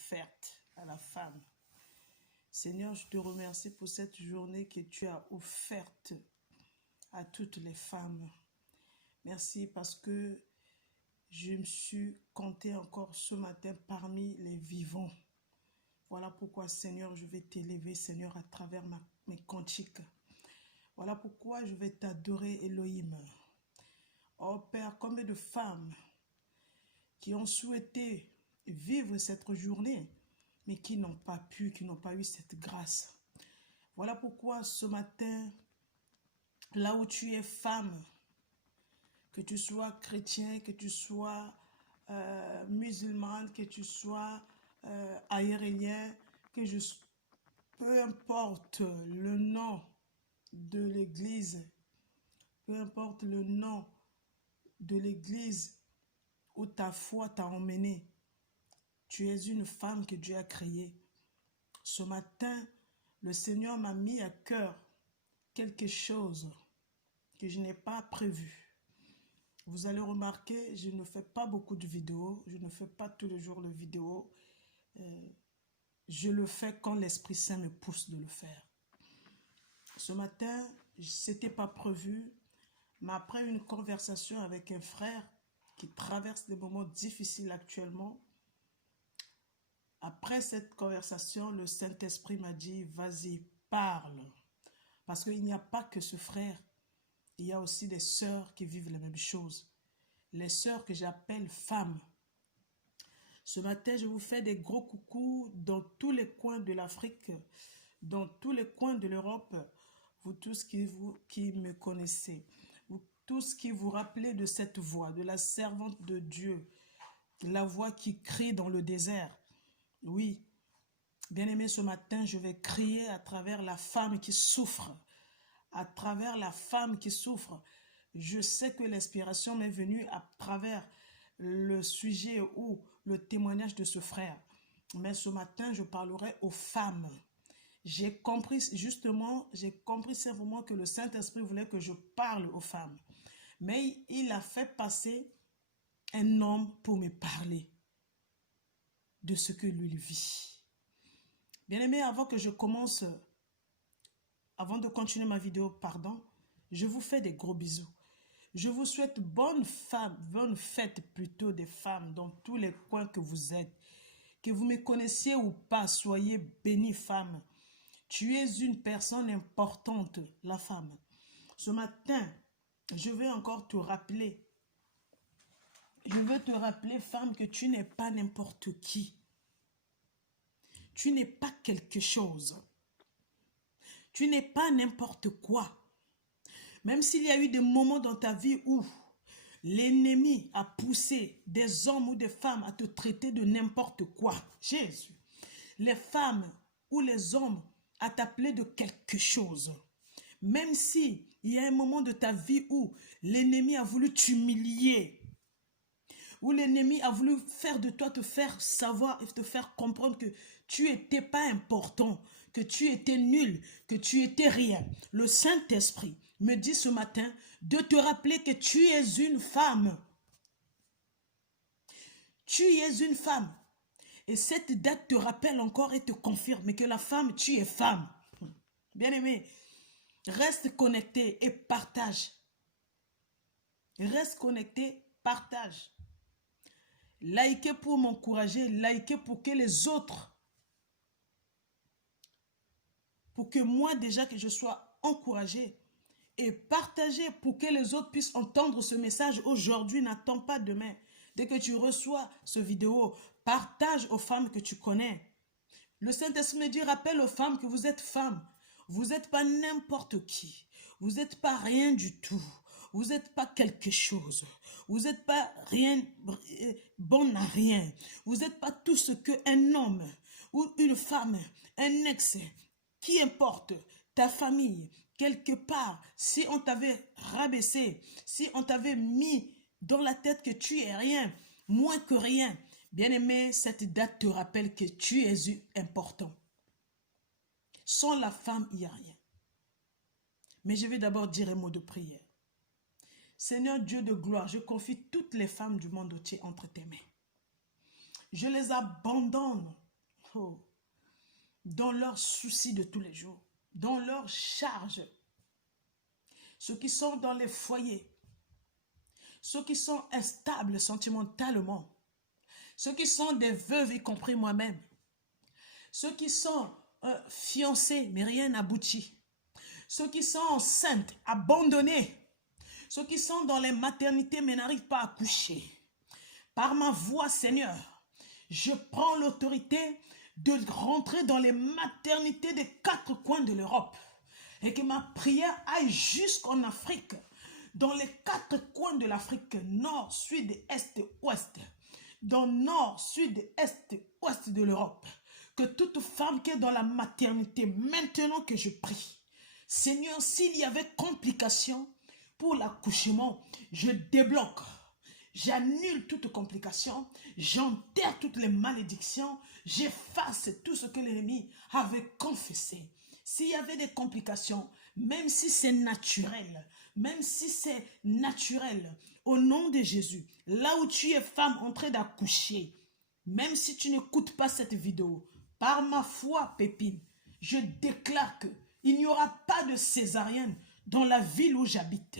offerte à la femme. Seigneur, je te remercie pour cette journée que tu as offerte à toutes les femmes. Merci parce que je me suis comptée encore ce matin parmi les vivants. Voilà pourquoi, Seigneur, je vais t'élever, Seigneur, à travers mes cantiques. Voilà pourquoi je vais t'adorer, Elohim. Oh Père, combien de femmes qui ont souhaité vivre cette journée, mais qui n'ont pas pu, qui n'ont pas eu cette grâce. Voilà pourquoi ce matin, là où tu es femme, que tu sois chrétien, que tu sois musulmane, que tu sois aérien, peu importe le nom de l'église, peu importe le nom de l'église où ta foi t'a emmené, tu es une femme que Dieu a créée. Ce matin, le Seigneur m'a mis à cœur quelque chose que je n'ai pas prévu. Vous allez remarquer, je ne fais pas beaucoup de vidéos, je ne fais pas tous les jours de vidéos. Je le fais quand l'Esprit Saint me pousse de le faire. Ce matin, ce n'était pas prévu, mais après une conversation avec un frère qui traverse des moments difficiles actuellement, après cette conversation, le Saint-Esprit m'a dit, vas-y, parle. Parce qu'il n'y a pas que ce frère, il y a aussi des sœurs qui vivent les mêmes choses. Les sœurs que j'appelle femmes. Ce matin, je vous fais des gros coucous dans tous les coins de l'Afrique, dans tous les coins de l'Europe. Vous tous qui me connaissez, vous tous qui vous rappelez de cette voix, de la servante de Dieu, la voix qui crie dans le désert. Oui, bien-aimé, ce matin, je vais crier à travers la femme qui souffre. À travers la femme qui souffre. Je sais que l'inspiration m'est venue à travers le sujet ou le témoignage de ce frère. Mais ce matin, je parlerai aux femmes. J'ai compris simplement que le Saint-Esprit voulait que je parle aux femmes. Mais il a fait passer un homme pour me parler de ce que lui vit. Bien-aimé, avant de continuer ma vidéo, je vous fais des gros bisous. Je vous souhaite bonne fête plutôt des femmes dans tous les coins que vous êtes. Que vous me connaissiez ou pas, soyez bénis femmes. Tu es une personne importante, la femme. Ce matin, je veux encore te rappeler. Je veux te rappeler, femme, que tu n'es pas n'importe qui. Tu n'es pas quelque chose. Tu n'es pas n'importe quoi. Même s'il y a eu des moments dans ta vie où l'ennemi a poussé des hommes ou des femmes à te traiter de n'importe quoi. Jésus. Les femmes ou les hommes à t'appeler de quelque chose. Même si il y a un moment de ta vie où l'ennemi a voulu t'humilier, où l'ennemi a voulu faire de toi, te faire savoir et te faire comprendre que tu n'étais pas important, que tu étais nul, que tu étais rien. Le Saint-Esprit me dit ce matin de te rappeler que tu es une femme. Tu es une femme. Et cette date te rappelle encore et te confirme que la femme, tu es femme. Bien-aimé, reste connecté et partage. Reste connecté, partage. Likez pour m'encourager, likez pour que les autres, pour que moi déjà que je sois encouragé, et partager pour que les autres puissent entendre ce message aujourd'hui, n'attends pas demain. Dès que tu reçois ce vidéo, partage aux femmes que tu connais. Le Saint-Esprit me dit, rappelle aux femmes que vous êtes femmes. Vous n'êtes pas n'importe qui. Vous n'êtes pas rien du tout. Vous n'êtes pas quelque chose. Vous n'êtes pas rien, bon à rien. Vous n'êtes pas tout ce qu'un homme ou une femme, un ex, qui importe, ta famille, quelque part, si on t'avait rabaissé, si on t'avait mis dans la tête que tu es rien, moins que rien, bien-aimé, cette date te rappelle que tu es important. Sans la femme, il n'y a rien. Mais je vais d'abord dire un mot de prière. Seigneur Dieu de gloire, je confie toutes les femmes du monde entier entre tes mains. Je les abandonne Oh, dans leurs soucis de tous les jours, dans leurs charges, ceux qui sont dans les foyers, ceux qui sont instables sentimentalement, ceux qui sont des veuves, y compris moi-même, ceux qui sont fiancés, mais rien n'aboutit, ceux qui sont enceintes, abandonnés, ceux qui sont dans les maternités, mais n'arrivent pas à accoucher. Par ma voix, Seigneur, je prends l'autorité de rentrer dans les maternités des 4 coins de l'Europe et que ma prière aille jusqu'en Afrique, dans les 4 coins de l'Afrique, nord, sud, est, ouest, dans nord, sud, est, ouest de l'Europe, que toute femme qui est dans la maternité, maintenant que je prie, Seigneur, s'il y avait complications pour l'accouchement, je débloque. J'annule toute complication, j'enterre toutes les malédictions, j'efface tout ce que l'ennemi avait confessé. S'il y avait des complications, même si c'est naturel, au nom de Jésus, là où tu es femme en train d'accoucher, même si tu n'écoutes pas cette vidéo, par ma foi, Pépine, je déclare qu'il n'y aura pas de césarienne dans la ville où j'habite.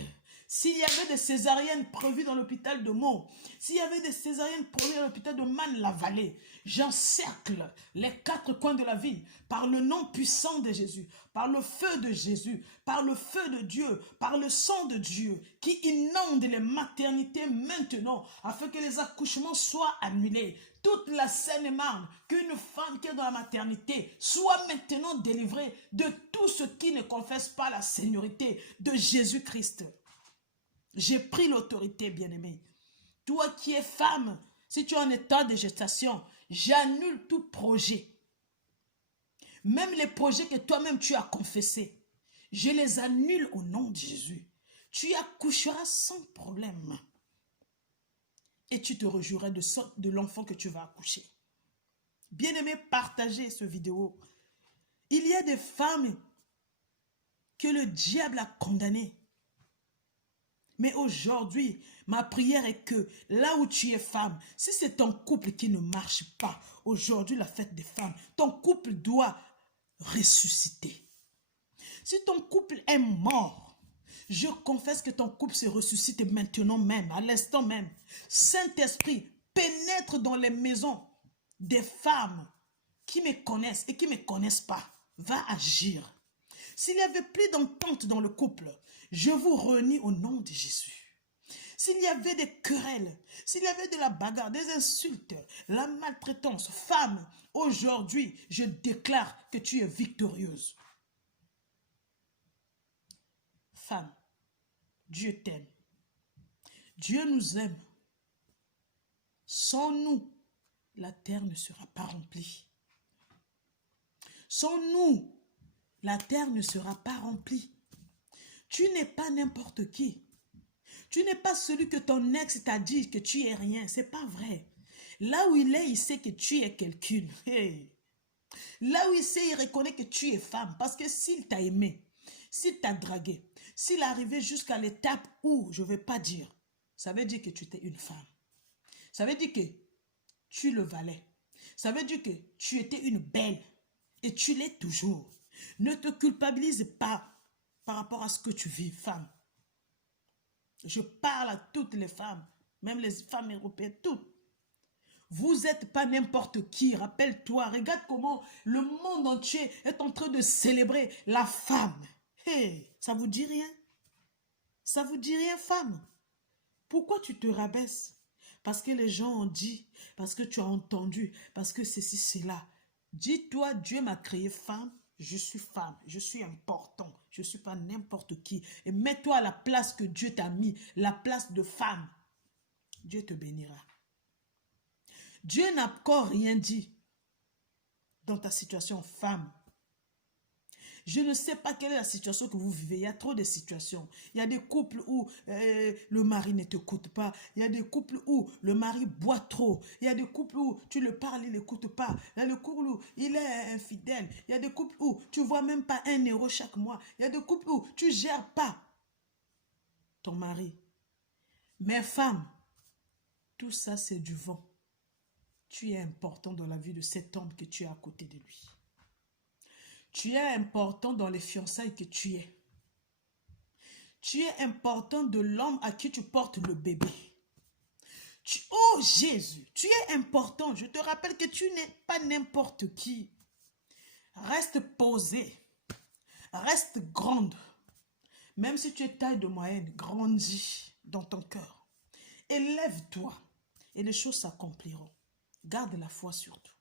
S'il y avait des césariennes prévues dans l'hôpital de Meaux, s'il y avait des césariennes prévues dans l'hôpital de Man-la-Vallée, j'encercle les 4 coins de la ville par le nom puissant de Jésus, par le feu de Jésus, par le feu de Dieu, par le sang de Dieu qui inonde les maternités maintenant afin que les accouchements soient annulés. Toute la Seine-et-Marne, qu'une femme qui est dans la maternité soit maintenant délivrée de tout ce qui ne confesse pas la seigneurie de Jésus-Christ. J'ai pris l'autorité, bien-aimé. Toi qui es femme, si tu es en état de gestation, j'annule tout projet. Même les projets que toi-même tu as confessés, je les annule au nom de Jésus. Tu accoucheras sans problème. Et tu te réjouiras de l'enfant que tu vas accoucher. Bien-aimé, partagez cette vidéo. Il y a des femmes que le diable a condamnées. Mais aujourd'hui, ma prière est que là où tu es femme, si c'est ton couple qui ne marche pas, aujourd'hui la fête des femmes, ton couple doit ressusciter. Si ton couple est mort, je confesse que ton couple se ressuscite maintenant même, à l'instant même. Saint-Esprit, pénètre dans les maisons des femmes qui me connaissent et qui ne me connaissent pas. Va agir. S'il y avait plus d'entente dans le couple, je vous renie au nom de Jésus. S'il y avait des querelles, s'il y avait de la bagarre, des insultes, la maltraitance, femme, aujourd'hui, je déclare que tu es victorieuse. Femme, Dieu t'aime. Dieu nous aime. Sans nous, la terre ne sera pas remplie. Sans nous, la terre ne sera pas remplie. Tu n'es pas n'importe qui. Tu n'es pas celui que ton ex t'a dit que tu es rien. C'est pas vrai. Là où il est, il sait que tu es quelqu'un. Hey. Là où il sait, il reconnaît que tu es femme. Parce que s'il t'a aimé, s'il t'a dragué, s'il est arrivé jusqu'à l'étape où, je ne vais pas dire, ça veut dire que tu étais une femme. Ça veut dire que tu le valais. Ça veut dire que tu étais une belle. Et tu l'es toujours. Ne te culpabilise pas par rapport à ce que tu vis, femme. Je parle à toutes les femmes, même les femmes européennes, toutes. Vous n'êtes pas n'importe qui, rappelle-toi. Regarde comment le monde entier est en train de célébrer la femme. Hey, ça vous dit rien? Ça vous dit rien, femme? Pourquoi tu te rabaisses? Parce que les gens ont dit, parce que tu as entendu, parce que ceci, cela. Dis-toi, Dieu m'a créé femme. Je suis important, je ne suis pas n'importe qui. Et mets-toi à la place que Dieu t'a mis, la place de femme. Dieu te bénira. Dieu n'a encore rien dit dans ta situation femme. Je ne sais pas quelle est la situation que vous vivez. Il y a trop de situations. Il y a des couples où le mari ne t'écoute pas. Il y a des couples où le mari boit trop. Il y a des couples où tu le parles, il n'écoute pas. Il y a des couples où il est infidèle. Il y a des couples où tu ne vois même pas 1 euro chaque mois. Il y a des couples où tu ne gères pas ton mari. Mais femme, tout ça c'est du vent. Tu es important dans la vie de cet homme que tu es à côté de lui. Tu es important dans les fiançailles que tu es. Tu es important de l'homme à qui tu portes le bébé. Oh Jésus, tu es important. Je te rappelle que tu n'es pas n'importe qui. Reste posé. Reste grande. Même si tu es taille de moyenne, grandis dans ton cœur. Élève-toi et les choses s'accompliront. Garde la foi surtout.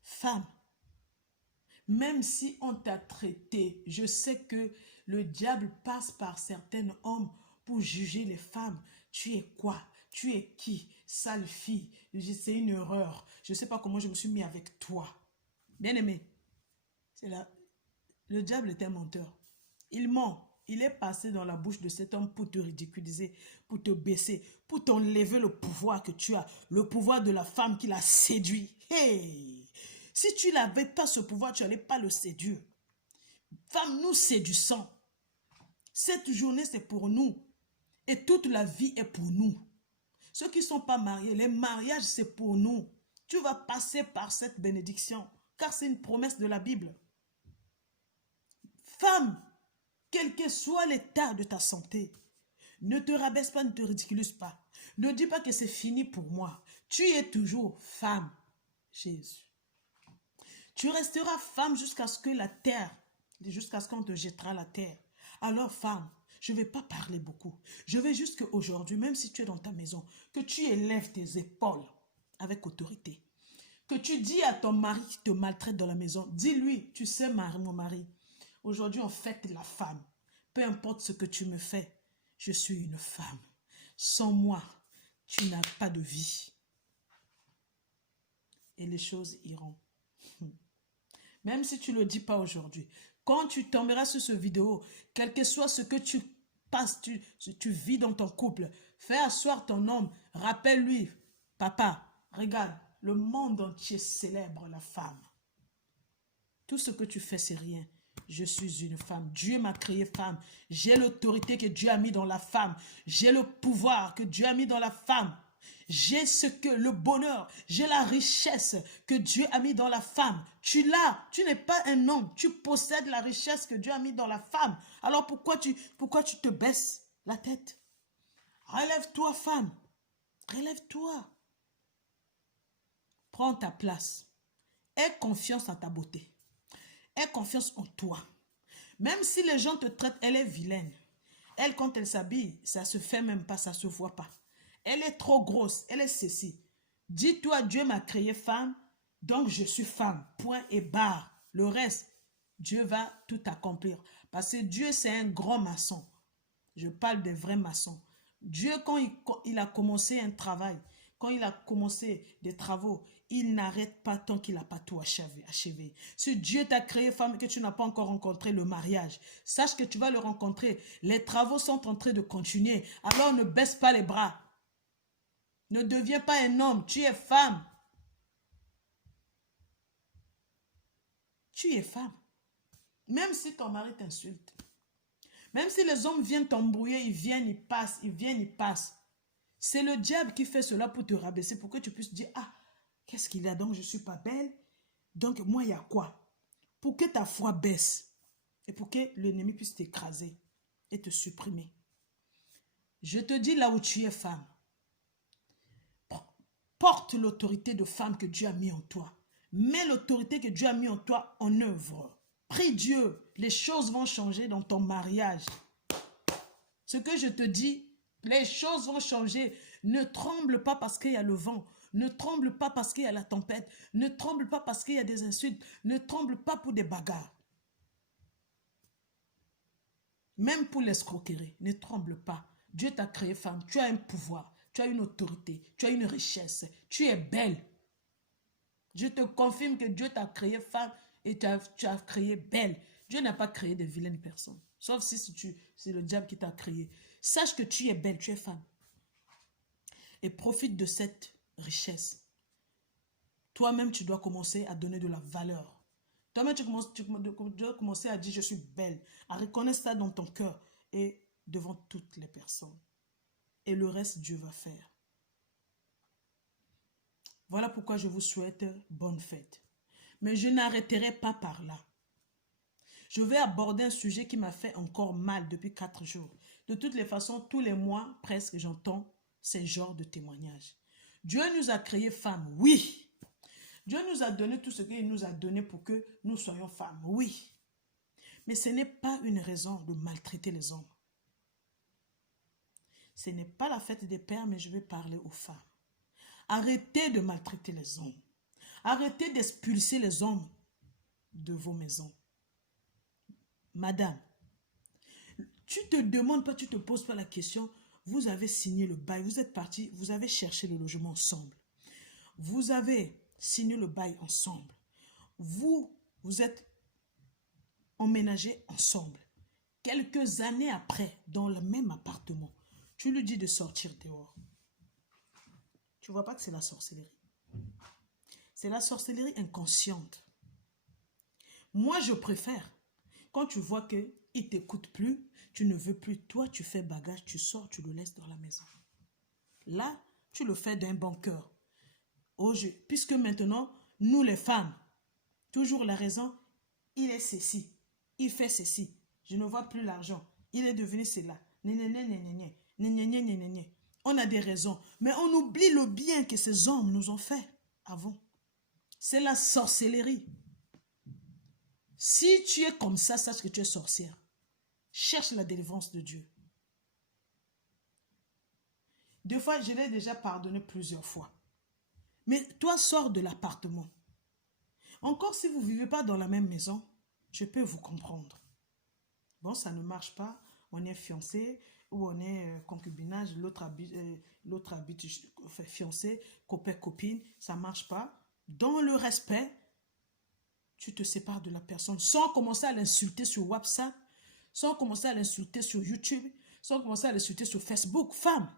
Femme, même si on t'a traité, je sais que le diable passe par certains hommes pour juger les femmes. Tu es quoi? Tu es qui? Sale fille. C'est une erreur. Je ne sais pas comment je me suis mis avec toi. Bien-aimé, c'est là. Le diable est un menteur. Il ment. Il est passé dans la bouche de cet homme pour te ridiculiser, pour te baisser, pour t'enlever le pouvoir que tu as, le pouvoir de la femme qui l'a séduit. Hey! Si tu n'avais pas ce pouvoir, tu n'allais pas le séduire. Femme, nous séduisons. Cette journée, c'est pour nous. Et toute la vie est pour nous. Ceux qui ne sont pas mariés, les mariages, c'est pour nous. Tu vas passer par cette bénédiction, car c'est une promesse de la Bible. Femme, quel que soit l'état de ta santé, ne te rabaisse pas, ne te ridiculise pas. Ne dis pas que c'est fini pour moi. Tu es toujours femme, Jésus. Tu resteras femme jusqu'à ce que la terre, jusqu'à ce qu'on te jettera la terre. Alors femme, je ne vais pas parler beaucoup. Je vais juste qu'aujourd'hui, même si tu es dans ta maison, que tu élèves tes épaules avec autorité. Que tu dis à ton mari qui te maltraite dans la maison, dis-lui, tu sais mon mari, aujourd'hui on fête la femme. Peu importe ce que tu me fais, je suis une femme. Sans moi, tu n'as pas de vie. Et les choses iront. Même si tu ne le dis pas aujourd'hui. Quand tu tomberas sur ce vidéo, quel que soit ce que tu passes, tu vis dans ton couple, fais asseoir ton homme, rappelle-lui, papa, regarde, le monde entier célèbre la femme. Tout ce que tu fais, c'est rien. Je suis une femme. Dieu m'a créé femme. J'ai l'autorité que Dieu a mis dans la femme. J'ai le pouvoir que Dieu a mis dans la femme. J'ai le bonheur, j'ai la richesse que Dieu a mis dans la femme. Tu l'as, tu n'es pas un homme, tu possèdes la richesse que Dieu a mis dans la femme. Alors pourquoi tu te baisses la tête? Relève-toi, femme. Relève-toi. Prends ta place. Aie confiance en ta beauté. Aie confiance en toi. Même si les gens te traitent, elle est vilaine. Elle, quand elle s'habille, ça se fait même pas, ça se voit pas. Elle est trop grosse, elle est ceci. Dis-toi, Dieu m'a créé femme, donc je suis femme. Point et barre. Le reste, Dieu va tout accomplir. Parce que Dieu, c'est un grand maçon. Je parle des vrais maçons. Dieu, quand il a commencé un travail, quand il a commencé des travaux, il n'arrête pas tant qu'il n'a pas tout achevé. Si Dieu t'a créé femme et que tu n'as pas encore rencontré le mariage, sache que tu vas le rencontrer. Les travaux sont en train de continuer. Alors ne baisse pas les bras. Ne deviens pas un homme, tu es femme. Tu es femme. Même si ton mari t'insulte, même si les hommes viennent t'embrouiller, ils viennent, ils passent, ils viennent, ils passent. C'est le diable qui fait cela pour te rabaisser, pour que tu puisses dire, ah, qu'est-ce qu'il y a donc, je ne suis pas belle. Donc moi, il y a quoi? Pour que ta foi baisse et pour que l'ennemi puisse t'écraser et te supprimer. Je te dis là où tu es femme, porte l'autorité de femme que Dieu a mis en toi. Mets l'autorité que Dieu a mis en toi en œuvre. Prie Dieu, les choses vont changer dans ton mariage. Ce que je te dis, les choses vont changer. Ne tremble pas parce qu'il y a le vent. Ne tremble pas parce qu'il y a la tempête. Ne tremble pas parce qu'il y a des insultes. Ne tremble pas pour des bagarres. Même pour l'escroquerie, ne tremble pas. Dieu t'a créé femme, tu as un pouvoir. Tu as une autorité, tu as une richesse, tu es belle. Je te confirme que Dieu t'a créé femme et tu as créé belle. Dieu n'a pas créé de vilaines personnes. Sauf si c'est le diable qui t'a créé. Sache que tu es belle, tu es femme. Et profite de cette richesse. Toi-même, tu dois commencer à donner de la valeur. Toi-même, tu dois commencer à dire je suis belle. À reconnaître ça dans ton cœur et devant toutes les personnes. Et le reste, Dieu va faire. Voilà pourquoi je vous souhaite bonne fête. Mais je n'arrêterai pas par là. Je vais aborder un sujet qui m'a fait encore mal depuis 4 jours. De toutes les façons, tous les mois, presque, j'entends ces genres de témoignages. Dieu nous a créés femmes, oui. Dieu nous a donné tout ce qu'il nous a donné pour que nous soyons femmes, oui. Mais ce n'est pas une raison de maltraiter les hommes. Ce n'est pas la fête des pères, mais je vais parler aux femmes. Arrêtez de maltraiter les hommes. Arrêtez d'expulser les hommes de vos maisons. Madame, tu te demandes pas, tu te poses pas la question, vous avez signé le bail, vous êtes parti, vous avez cherché le logement ensemble. Vous avez signé le bail ensemble. Vous êtes emménagés ensemble. Quelques années après, dans le même appartement, tu lui dis de sortir dehors. Tu vois pas que c'est la sorcellerie. C'est la sorcellerie inconsciente. Moi, je préfère, quand tu vois qu'il ne t'écoute plus, tu ne veux plus, toi, tu fais bagage, tu sors, tu le laisses dans la maison. Là, tu le fais d'un bon cœur. Puisque maintenant, nous les femmes, toujours la raison, il est ceci, il fait ceci, je ne vois plus l'argent, il est devenu cela. On a des raisons, mais on oublie le bien que ces hommes nous ont fait avant. C'est la sorcellerie. Si tu es comme ça, sache que tu es sorcière. Cherche la délivrance de Dieu. Deux fois, je l'ai déjà pardonné plusieurs fois. Mais toi, sors de l'appartement. Encore si vous ne vivez pas dans la même maison, je peux vous comprendre. Bon, ça ne marche pas. On est fiancé ou on est concubinage, l'autre habite fiancé, copain, copine, ça ne marche pas. Dans le respect, tu te sépares de la personne sans commencer à l'insulter sur WhatsApp, sans commencer à l'insulter sur YouTube, sans commencer à l'insulter sur Facebook. Femme,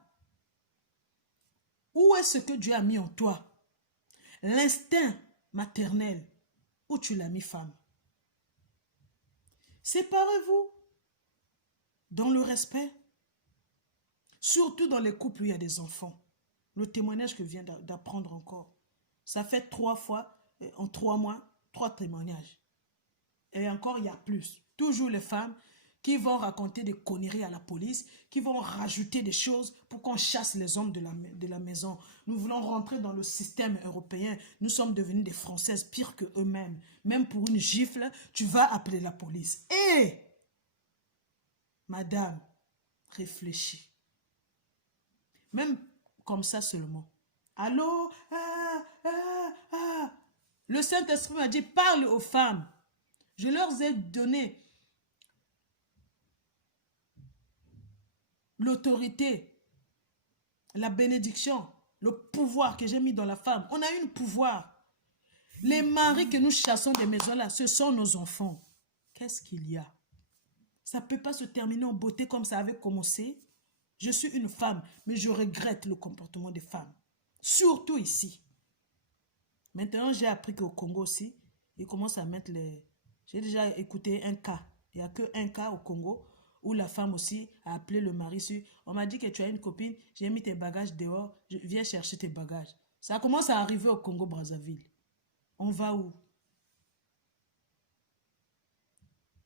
où est-ce que Dieu a mis en toi? L'instinct maternel, où tu l'as mis, femme? Séparez-vous dans le respect. Surtout dans les couples où il y a des enfants. Le témoignage que je viens d'apprendre encore. Ça fait 3 fois, en 3 mois, 3 témoignages. Et encore, il y a plus. Toujours les femmes qui vont raconter des conneries à la police, qui vont rajouter des choses pour qu'on chasse les hommes de la maison. Nous voulons rentrer dans le système européen. Nous sommes devenus des Françaises pires que eux-mêmes. Même pour une gifle, tu vas appeler la police. Et, madame, réfléchis. Même comme ça seulement. Allô? Le Saint-Esprit m'a dit, parle aux femmes. Je leur ai donné l'autorité, la bénédiction, le pouvoir que j'ai mis dans la femme. On a eu un pouvoir. Les maris que nous chassons des maisons là, ce sont nos enfants. Qu'est-ce qu'il y a? Ça ne peut pas se terminer en beauté comme ça avait commencé. Je suis une femme, mais je regrette le comportement des femmes. Surtout ici. Maintenant, j'ai appris qu'au Congo aussi, ils commencent à mettre les... J'ai déjà écouté un cas. Il n'y a qu'un cas au Congo où la femme aussi a appelé le mari sur... On m'a dit que tu as une copine, j'ai mis tes bagages dehors, je viens chercher tes bagages. Ça commence à arriver au Congo-Brazzaville. On va où?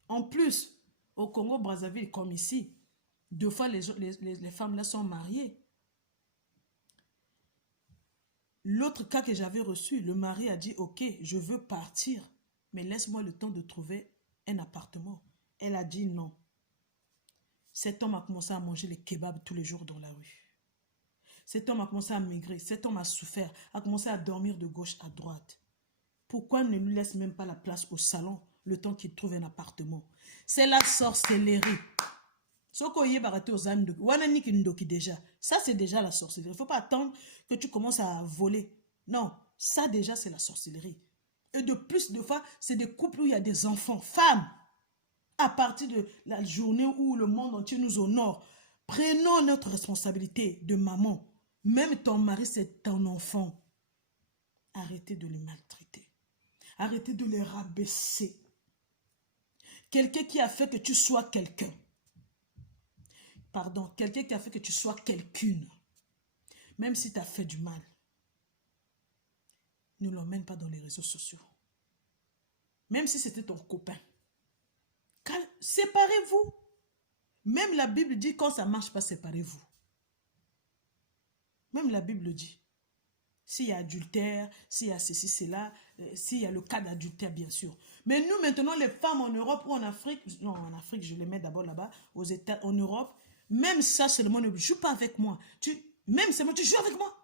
En plus, au Congo-Brazzaville, comme ici, 2 fois les femmes là sont mariées. L'autre cas que j'avais reçu, le mari a dit, ok, je veux partir, mais laisse-moi le temps de trouver un appartement. Elle a dit non. Cet homme a commencé à manger les kebabs tous les jours dans la rue. Cet homme a commencé à maigrir, cet homme a souffert, a commencé à dormir de gauche à droite. Pourquoi ne lui laisse même pas la place au salon le temps qu'il trouve un appartement? C'est la sorcellerie. Ça, c'est déjà la sorcellerie. Il ne faut pas attendre que tu commences à voler. Non, ça déjà, c'est la sorcellerie. Et de plus de fois, c'est des couples où il y a des enfants, femmes. À partir de la journée où le monde entier nous honore, prenons notre responsabilité de maman. Même ton mari, c'est ton enfant. Arrêtez de les maltraiter. Arrêtez de les rabaisser. Quelqu'un qui a fait que tu sois quelqu'un. Pardon, quelqu'un qui a fait que tu sois quelqu'une. Même si tu as fait du mal. ne l'emmène pas dans les réseaux sociaux. Même si c'était ton copain. Séparez-vous. Même la Bible dit quand ça ne marche pas, séparez-vous. Même la Bible dit. S'il y a adultère, s'il y a ceci, cela, s'il y a le cas d'adultère, bien sûr. Mais nous, maintenant, les femmes en Europe ou en Afrique, non, en Afrique, je les mets d'abord là-bas, aux États, en Europe, même ça, seulement, ne joue pas avec moi. Même seulement, tu joues avec moi.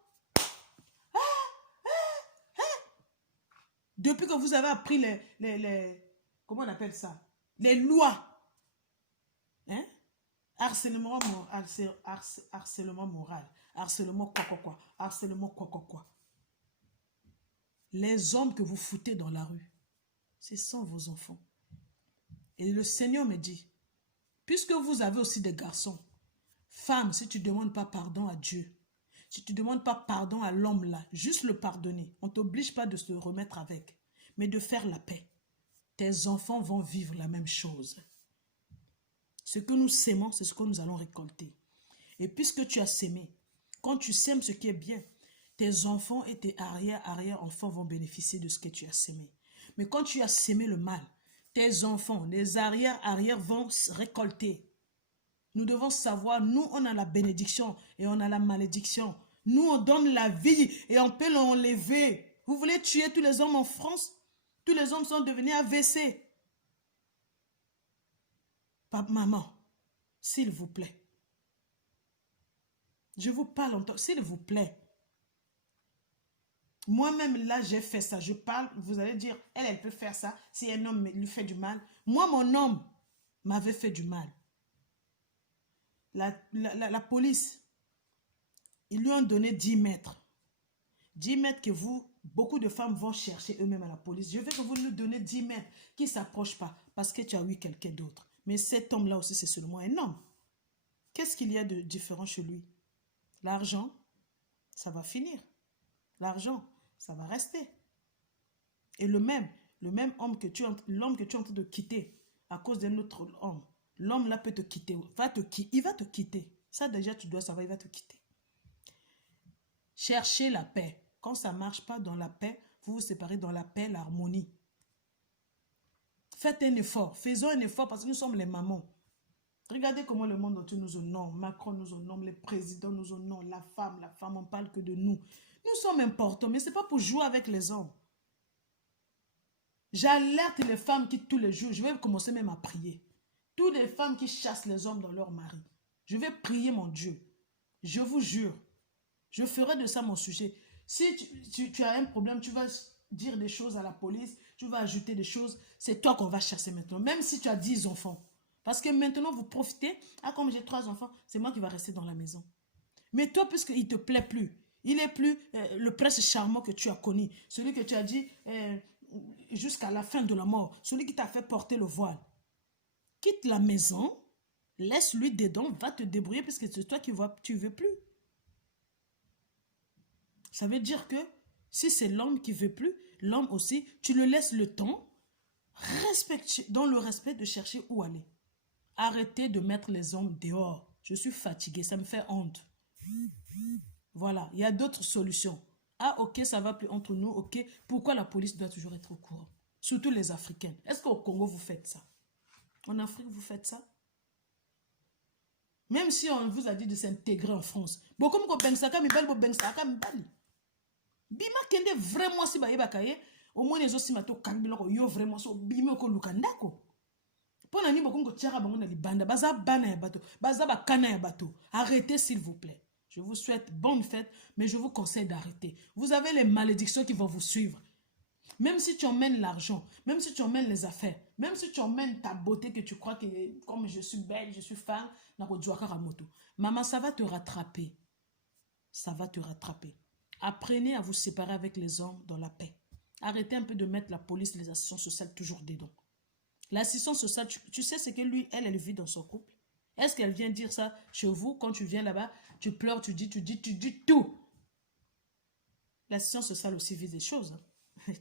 Depuis que vous avez appris comment on appelle ça? Les lois. Hein? Harcèlement moral. Harcèlement quoi. Harcèlement quoi. Les hommes que vous foutez dans la rue, ce sont vos enfants. Et le Seigneur me dit, puisque vous avez aussi des garçons, femme, si tu ne demandes pas pardon à Dieu, si tu ne demandes pas pardon à l'homme là, juste le pardonner, on ne t'oblige pas de se remettre avec, mais de faire la paix. Tes enfants vont vivre la même chose. Ce que nous sèmons, c'est ce que nous allons récolter. Et puisque tu as sémé, quand tu sèmes ce qui est bien, tes enfants et tes arrière-enfants vont bénéficier de ce que tu as sémé. Mais quand tu as sémé le mal, tes enfants, les arrière vont récolter. Nous devons savoir, nous on a la bénédiction et on a la malédiction. Nous on donne la vie et on peut l'enlever. Vous voulez tuer tous les hommes en France? Tous les hommes sont devenus AVC. Papa, maman, s'il vous plaît. Je vous parle en tant, s'il vous plaît. Moi-même, là, j'ai fait ça. Je parle, vous allez dire, elle peut faire ça. Si un homme lui fait du mal. Moi, mon homme m'avait fait du mal. La police, ils lui ont donné 10 mètres. 10 mètres que beaucoup de femmes vont chercher eux-mêmes à la police. Je veux que vous lui donnez 10 mètres qui ne s'approche pas parce que tu as eu quelqu'un d'autre. Mais cet homme-là aussi, c'est seulement un homme. Qu'est-ce qu'il y a de différent chez lui? L'argent, ça va finir. L'argent, ça va rester. Et le même homme l'homme que tu es en train de quitter à cause d'un autre homme, l'homme là peut te quitter, il va te quitter. Ça déjà tu dois savoir, il va te quitter. Cherchez la paix. Quand ça ne marche pas dans la paix, vous vous séparez dans la paix, l'harmonie. Faites un effort. Faisons un effort parce que nous sommes les mamans. Regardez comment le monde entier nous honore. Macron nous honore, les présidents nous honorent, la femme, on parle que de nous. Nous sommes importants, mais ce n'est pas pour jouer avec les hommes. J'alerte les femmes qui tous les jours, je vais commencer même à prier. Toutes les femmes qui chassent les hommes dans leur mari. Je vais prier mon Dieu. Je vous jure. Je ferai de ça mon sujet. Si tu as un problème, tu vas dire des choses à la police, tu vas ajouter des choses, c'est toi qu'on va chasser maintenant. Même si tu as 10 enfants. Parce que maintenant, vous profitez. Ah, comme j'ai 3 enfants, c'est moi qui vais rester dans la maison. Mais toi, puisqu'il ne te plaît plus, il n'est plus le prince charmant que tu as connu. Celui que tu as dit jusqu'à la fin de la mort. Celui qui t'a fait porter le voile. Quitte la maison, laisse-lui dedans, va te débrouiller parce que c'est toi qui tu ne veux plus. Ça veut dire que si c'est l'homme qui ne veut plus, l'homme aussi, tu le laisses le temps, dans le respect de chercher où aller. Arrêtez de mettre les hommes dehors. Je suis fatiguée, ça me fait honte. Voilà, il y a d'autres solutions. Ah, ok, ça va plus entre nous, ok. Pourquoi la police doit toujours être au courant? Surtout les Africains. Est-ce qu'au Congo, vous faites ça? En Afrique, vous faites ça? Même si on vous a dit de s'intégrer en France. Beaucoup de gens Bima kende vraiment si baye bakaye au moins les aussi mato kambiloko yo vraiment so bima ko lukandako pona ni bokongo tiara bango na libanda baza bana ya bato baza bakana ya bato. Arrêtez s'il vous plaît. Je vous souhaite bonne fête, mais je vous conseille d'arrêter. Vous avez les malédictions qui vont vous suivre. Même si tu emmènes l'argent, même si tu emmènes les affaires, même si tu emmènes ta beauté que tu crois que comme je suis belle, je suis femme, maman, ça va te rattraper. Ça va te rattraper. Apprenez à vous séparer avec les hommes dans la paix. Arrêtez un peu de mettre la police, les assistants sociaux toujours dedans. L'assistante sociale, tu sais ce que lui, elle vit dans son couple? Est-ce qu'elle vient dire ça chez vous? Quand tu viens là-bas, tu pleures, tu dis tout. L'assistante sociale aussi vit des choses. Hein.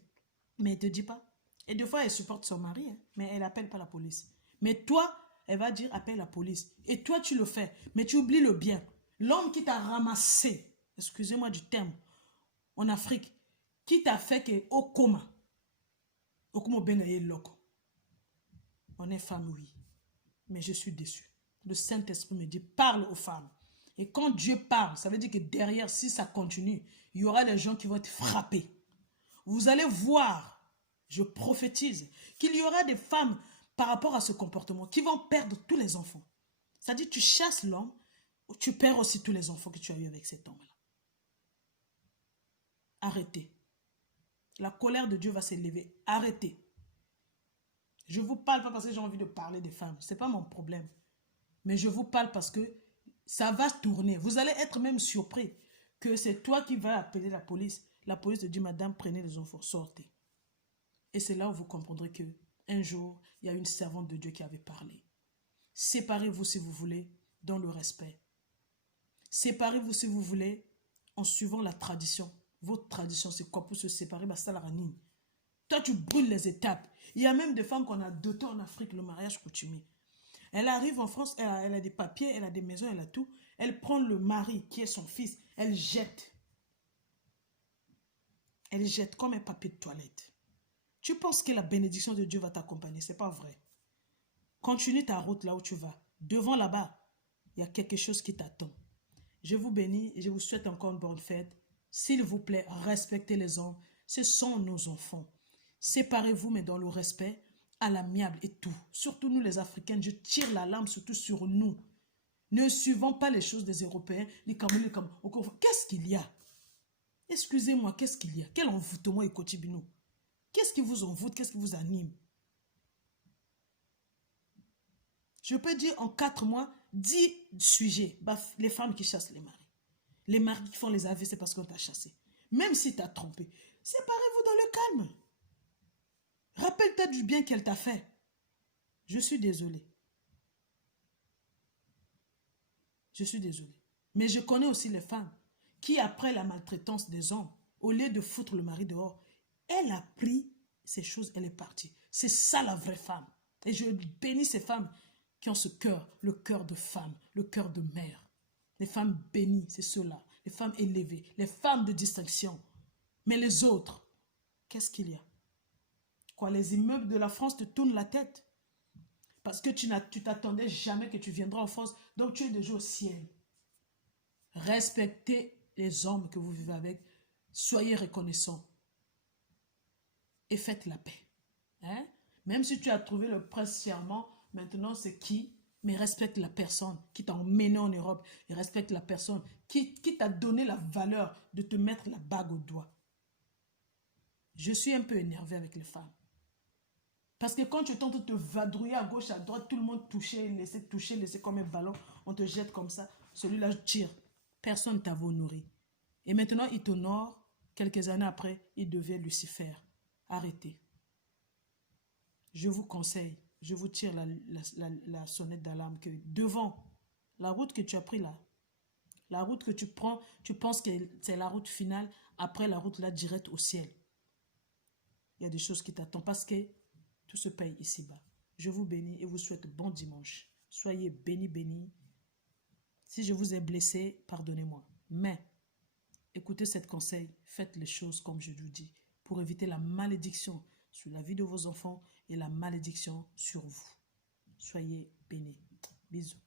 Mais elle ne te dit pas. Et des fois, elle supporte son mari, hein, mais elle n'appelle pas la police. Mais toi, elle va dire appelle la police. Et toi, tu le fais. Mais tu oublies le bien. L'homme qui t'a ramassé, excusez-moi du terme, en Afrique, qui t'a fait que au coma benaye loco. On est femme, oui, mais je suis déçue. Le Saint-Esprit me dit, parle aux femmes. Et quand Dieu parle, ça veut dire que derrière, si ça continue, il y aura des gens qui vont être frappés. Vous allez voir, je prophétise, qu'il y aura des femmes par rapport à ce comportement qui vont perdre tous les enfants. C'est-à-dire, tu chasses l'homme, tu perds aussi tous les enfants que tu as eu avec cet homme-là. Arrêtez. La colère de Dieu va s'élever. Arrêtez. Je ne vous parle pas parce que j'ai envie de parler des femmes. Ce n'est pas mon problème. Mais je vous parle parce que ça va tourner. Vous allez être même surpris que c'est toi qui vas appeler la police. La police te dit, madame, prenez les enfants, sortez. Et c'est là où vous comprendrez que un jour, il y a une servante de Dieu qui avait parlé. Séparez-vous si vous voulez, dans le respect. Séparez-vous si vous voulez, en suivant la tradition. Votre tradition, c'est quoi pour se séparer? Bah, ça la ranine. Toi, tu brûles les étapes. Il y a même des femmes qu'on a dotées en Afrique, le mariage coutumier. Elle arrive en France, elle a des papiers, elle a des maisons, elle a tout. Elle prend le mari qui est son fils, elle jette. Elle jette comme un papier de toilette. Tu penses que la bénédiction de Dieu va t'accompagner? Ce n'est pas vrai. Continue ta route là où tu vas. Devant là-bas, il y a quelque chose qui t'attend. Je vous bénis et je vous souhaite encore une bonne fête. S'il vous plaît, respectez les hommes. Ce sont nos enfants. Séparez-vous, mais dans le respect, à l'amiable et tout. Surtout nous les Africains, je tire la lame surtout sur nous. Ne suivons pas les choses des Européens, les Camerounais, les Camerounais. Qu'est-ce qu'il y a? Excusez-moi, qu'est-ce qu'il y a? Quel envoûtement est Kotibino? Qu'est-ce qui vous envoûte? Qu'est-ce qui vous anime? Je peux dire en 4 mois, 10 sujets. Bah, les femmes qui chassent les maris. Les maris qui font les AVC, c'est parce qu'on t'a chassé. Même si tu as trompé. Séparez-vous dans le calme. Rappelle-toi du bien qu'elle t'a fait. Je suis désolée. Je suis désolée. Mais je connais aussi les femmes qui, après la maltraitance des hommes, au lieu de foutre le mari dehors, elle a pris ces choses, elle est partie. C'est ça la vraie femme. Et je bénis ces femmes qui ont ce cœur, le cœur de femme, le cœur de mère. Les femmes bénies, c'est ceux-là. Les femmes élevées, les femmes de distinction. Mais les autres, qu'est-ce qu'il y a? Quoi, les immeubles de la France te tournent la tête? Parce que tu t'attendais jamais que tu viendras en France, donc tu es déjà au ciel. Respectez les hommes que vous vivez avec. Soyez reconnaissants. Et faites la paix. Hein? Même si tu as trouvé le prince charmant, maintenant c'est qui? Mais respecte la personne qui t'a emmené en Europe. Et respecte la personne qui t'a donné la valeur de te mettre la bague au doigt. Je suis un peu énervée avec les femmes. Parce que quand tu tentes de te vadrouiller à gauche, à droite, tout le monde toucher, laisser comme un ballon, on te jette comme ça. Celui-là tire. Personne ne t'a honoré. Et maintenant, il t'honore. Quelques années après, il devient Lucifer. Arrêtez. Je vous conseille, je vous tire la sonnette d'alarme que devant la route que tu as pris là, la route que tu prends, tu penses que c'est la route finale, après la route là directe au ciel. Il y a des choses qui t'attendent parce que tout se paye ici-bas. Je vous bénis et vous souhaite bon dimanche. Soyez bénis, bénis. Si je vous ai blessé, pardonnez-moi. Mais, écoutez cet conseil, faites les choses comme je vous dis, pour éviter la malédiction sur la vie de vos enfants et la malédiction sur vous. Soyez bénis. Bisous.